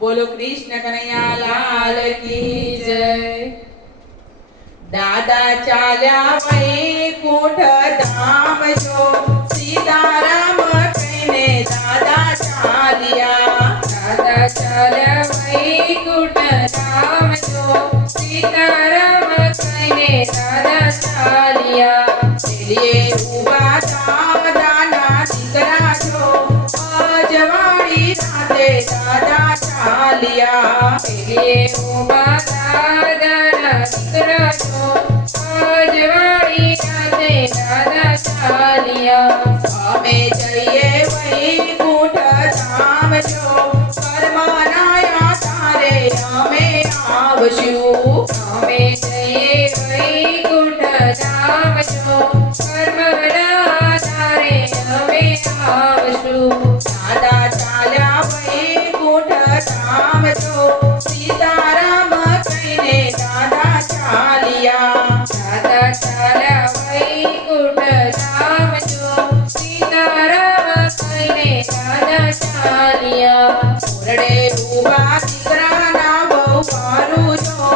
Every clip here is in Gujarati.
बोलो कृष्ण कन्हैया लाल की जय। दादा चाल्या वैकुंठ धाम जो सीताराम कहीने दादा चालिया। दादा चाल्या वैकुंठ धाम जो सीताराम कहीने दादा चालिया। चलिए उबा दादा दीकरा जो अजवाड़ी राधे दादा चालिया। चलिए उबा दादा दीकरा जो अजवाड़ी राधे दादा चालिया। हमें जइए वैकुंठ धाम जो कर्मनाया तारे हमें आवशु। हमें जइए वैकुंठ धाम जो कर्मना तारे हमें आवशु। दादा चाल्या वैकुंठ धाम जो सीताराम कहीने दादा चालिया। दादा चाल्या वैकुंठ धाम जो सीताराम कहीने दादा चालिया। ओरडे उभा दीकरा ना बहु जो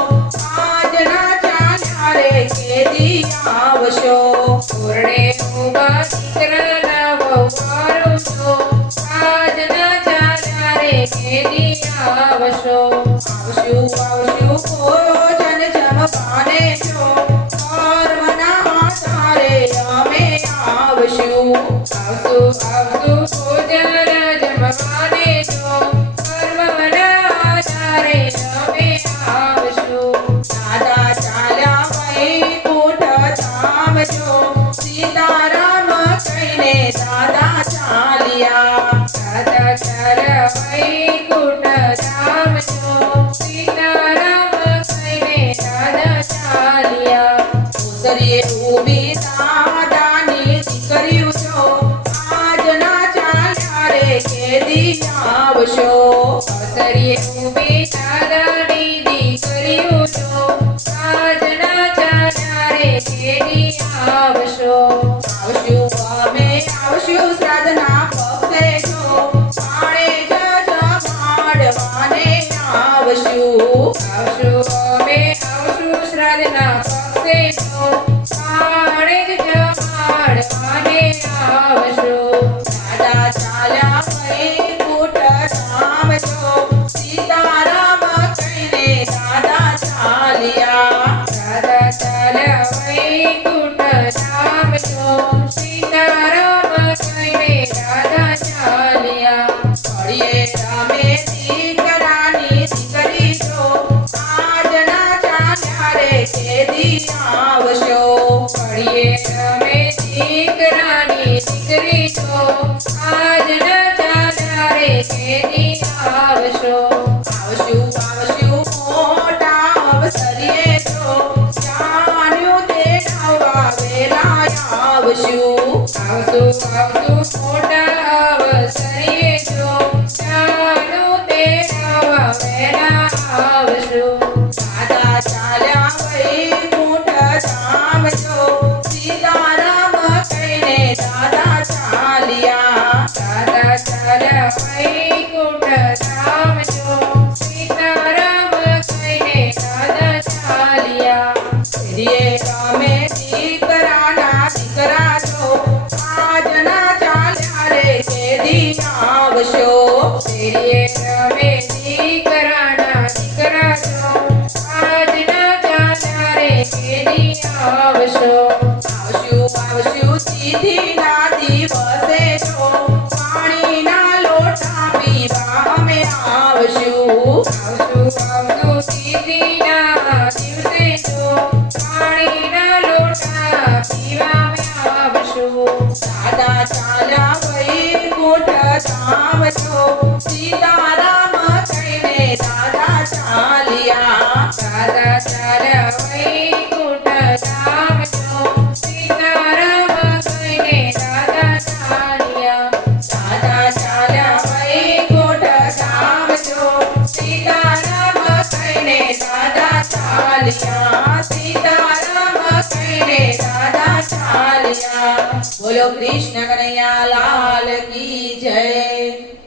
आज ना चाल्या रे केदी आवशो। ओरडे उभा दीकरा वहवारो जो आज ना चाल्या रे केदी आवशो। आवशु आवशु भोजन जमवाने जो कर्मना तारे हमें आवशु। आवसु आवसु भोजन जमवाने जो कर्मना तारे हमें आवशु। दादा चाल्या वैकुंठ धाम जो सीताराम कहीने दादा चालिया। दादा चाल्या वैकुंठ धाम जो सीताराम कहीने दादा चालिया। उसरिए उभी दादानी दीकरियो जो आज ना चाल्या रे केदी आवशो। अवसरिये उभी दादानी दीकरियो जो आज ना चाल्या रे केदी आवशो। आवशु અમે આવશુ શ્રાદ્ધના પક્ષે જો પાણે જમાડવાને આવશુ। આવશુ અમે આવશુ શ્રાદ્ધના પક્ષે જો પાણે જમાડવાને આવશુ। દાદા ચાલ્યા વૈકુંઠ ધામ જો સીતારામ કહીને દાદા ચાલ્યા। દાદા ચાલ્યા વૈકુંઠ ધામ જો સીતારામ કહીને દાદા ચાલ્યા। ઘડીએ તમે દીકરાની દીકરી છો આજના ચાલ્યા રે કેદી આવશો। ઘડીએ તમે દીકરાની દીકરી છો આજ ન ચાલ્યા રે કેદી આવશો। આવશુ આવશુ મોટા અવસરીએ જો જાણ્યું તે નવા વેલા આવશુ। આવશુ આવશુ મોટા અવસરીએ જો ચાલો તે નવા વહેલા આવશુ। દાદા ચાલ્યા વૈકુંઠ ધામ જો સીતારામ કહીને દાદા ચાલ્યા। દાદા ચાલ્યા વૈકુંઠ ધામ જો સીતારામ કહીને દાદા ચાલ્યા। પેલીએ તમે દીકરાના દીકરા છો આજના ચાલ્યા રે કેદી આવશો। પેલીએ તમે દીકરાના દીકરા છો આજ ન ચાલ્યા રે કેદી આવશો। આવશુ આવશુ તિથિના દિવસે જો પાણીના લોટા પીવા અમે આવશુ। આવશુ આવશુ તિથિના દિવસે જો પાણીના લોટા પીવા અમે આવશુ। દાદા ચાલ્યા વૈકુંઠ ધામ જો સીતારામ કહીને દાદા ચાલ્યા। દાદા ચાલ્યા વૈકુંઠ ધામ જો સીતારામ કહીને દાદા ચાલ્યા। દાદા ચાલ્યા વૈકુંઠ ધામ જો સીતારામ કહીને દાદા ચાલ્યા। સીતારામ કહીને દાદા ચાલ્યા। બોલો કૃષ્ણ કનૈયા લાલ કી જય।